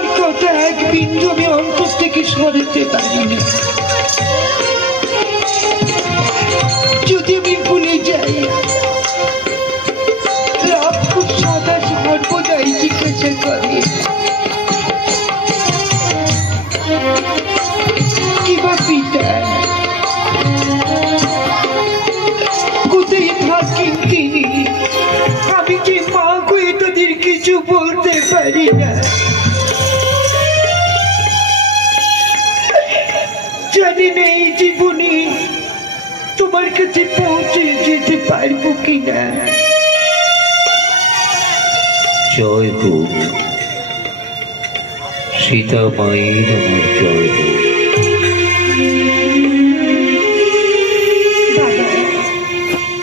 তোমার কথা এক বিন্দু আমি অন্তর থেকে সরাতে পারি না। যদি আমি ভুলে যাই, লক্ষ্য সদা সর্বদাই জিজ্ঞাসা করে কিবা পিতা কোথায় থাকেন তিনি। আমি যে মা হয়ে তাদের কিছু বলতে পারি না। জানি না এই জীবনে তোমার কাছে পৌঁছে যেতে পারবো কিনা। জয় হোক সীতা মায়ের, আমার জয় হোক। বাবা,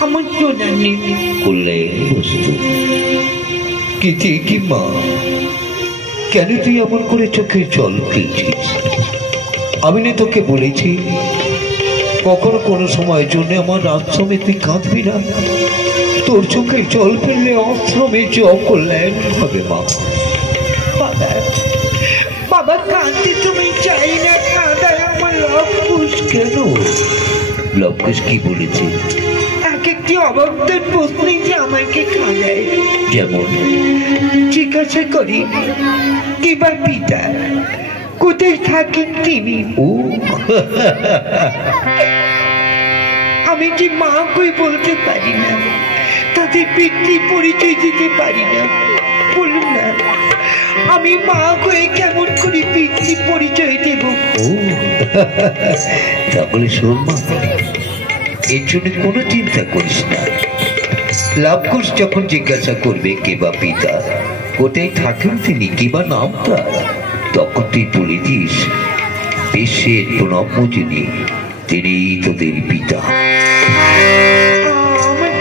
আমার সোনা নেই করলে বস্তু কি কি মা, কেন তুই এমন করে চোখের জল ফেলছিস? আমি না তোকে বলেছি কখনো কোনো সময়ের জন্য আমার আশ্রমে তুই কাঁদবি না। তোর চোখের জল ফেললে আশ্রমে যে অকল্যাণ হবে মা। বাবা, বাবা কাঁদতে তুমি চাই না, কাঁদায় আমার লক্ষুষ। কেন? লক্ষুষ কি বলেছে? এক একটি অবাকতার প্রশ্নে যে আমাকে কাঁদায়। যেমন জিজ্ঞাসা করি কিবা পিতা কোথায় থাকেন তিনি। ও আমি যে মা কই বলতে পারি না, তাদের পিতৃ পরিচয় দিতে পারি না। বলুন না, আমি মা কই কেমন করে পিতৃ পরিচয় দেব? ও তাহলে শোন মা, এর জন্য কোনো চিন্তা করিস না। লক্ষুষ যখন জিজ্ঞাসা করবে কে বা পিতা, কোথায় থাকেন তিনি, কি বা নাম তার, তখন তুই বলে দিস বিশ্বের প্রণব যিনি, তিনি তোদের পিতা। আমার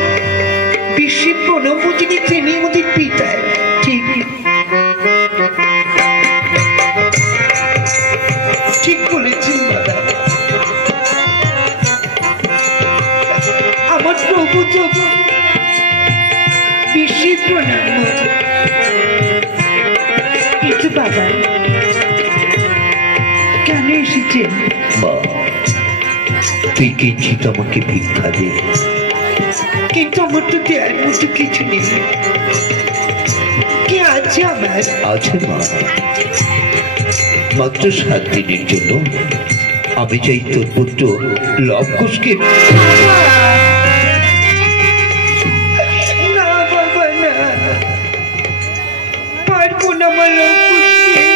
বিশ্বের প্রণব যিনি, তিনি আমাদের পিতা। ঠিক ঠিক বলেছেন দাদা। আমার প্রভু তো বিশ্বের প্রণব। কিন্তু বাবা কেন এসেছেন? মা, তুই কিঞ্চিত আমাকে ভিক্ষা দে। কিন্তু আমার তো দেওয়ার মতো কিছু নেই। কি আছে আমার? আছে মা, মাত্র 7 দিনের জন্য আমি চাই তোর পুত্র লক্ষুষকে। না বাবা না, পারবো না আমার লক্ষুষকে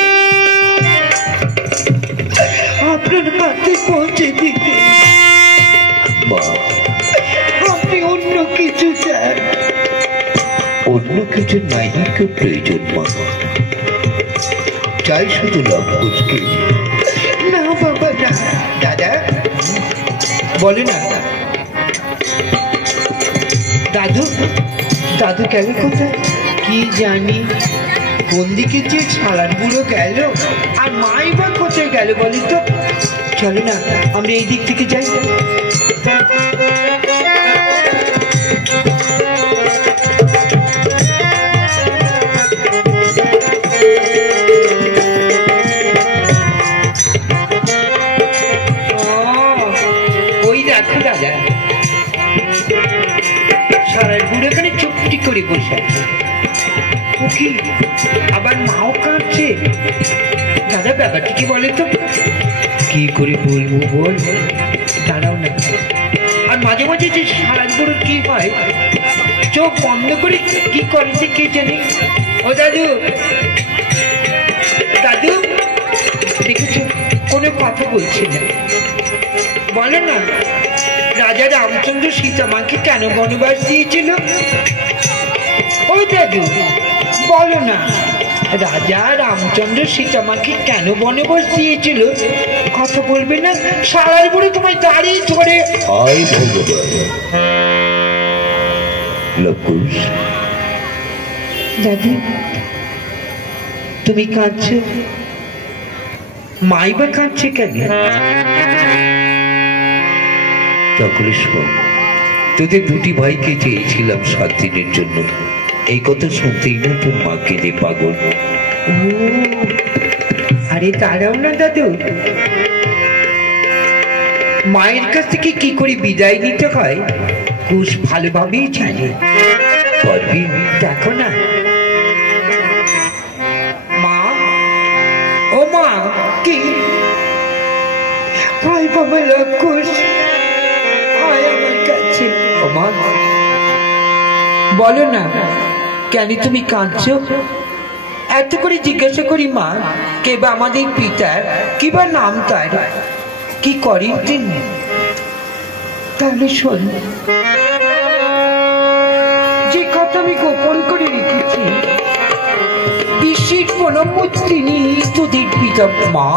আপনার কাছে পৌঁছে দিতে। মা, আপনি অন্য কিছু চান। অন্য কিছু মাইনার প্রয়োজন মা, চাই শুধু লক্ষুষকে। না বাবা না। দাদা বলে না, দাদু, দাদু গেল কোথায়? কি জানি কোন দিকে যে ছাড়ার বুড়ো গেল, আর মাই বা কোথায় গেল বলি তো। চলো না আমরা এই দিক থেকে যাই। ওই দেখো দাদা, ছাড়ার বুড়ো এখানে চুপটি করে বসে আছে। ও কি আবার মাও কাঁদছে? দাদা ব্যাপারটা কি বলে তো? কি করে বলবো বল? দাঁড়াও না। আর মাঝে মাঝে যে সারার বুড়ো কি হয়, চোখ বন্ধ করে কি করে সে কে জানে। ও দাদু, দাদু দেখেছো কোনো কথা বলছে না। বলো না, রাজা রামচন্দ্র সীতামাকে কেন বনবাস দিয়েছিল? ও দাদু বলো না, রাজা রামচন্দ্র সীতামাকে কেন বনবাস দিয়েছিল? কথা বলবে না? সারার বুড়ো তোমায় দাঁড়িয়ে ধরে। আয় ভগবান। লক্ষুষ, দাদু তুমি কাঁদছো? মাই বা কাঁদছে কেন? তাহলে শোন, তোদের দুটি ভাইকে চেয়েছিলাম 7 দিনের জন্য। এই কথা শুনতেই না তোর মা কেঁদে পাগল। ও আরে দাঁড়াও না দাদু, মায়ের কাছ থেকে কি করে বিদায় নিতে হয় কুশ ভালোভাবেই জানে। পারবি? দেখো না মা, ও মা, কি আয় বাবা রাক্ষস, আয় আমার কাছে। ও মা, বলো না কেন তুমি কাঁদছো? এত করে জিজ্ঞাসা করি মা, কে বা আমাদের পিতার কি বা নাম তার, কি করেন তিনি? তাহলে শোন, যে কথা আমি গোপন করে রেখেছি, বিশ্বের প্রণম্য তিনি তোদের পিতা। মা,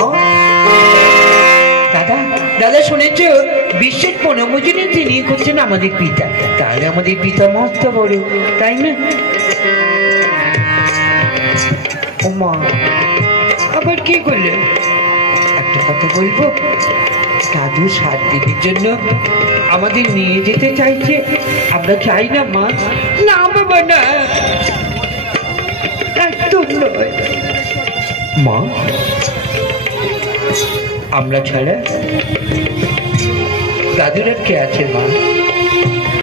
দাদা দাদা শুনেছ, বিশ্বের প্রণম্য যিনি তিনি হচ্ছেন আমাদের পিতা। তাহলে আমাদের পিতা মস্ত বড়, তাই না? ও মা, আবার কি করলে? একটা কথা বলবো, দাদু 7 দিনের জন্য আমাদের নিয়ে যেতে চাইছে, আমরা চাই না মা? না বাবা না, একদম নয়। মা, আমরা ছাড়া দাদুর আর কে আছে মা?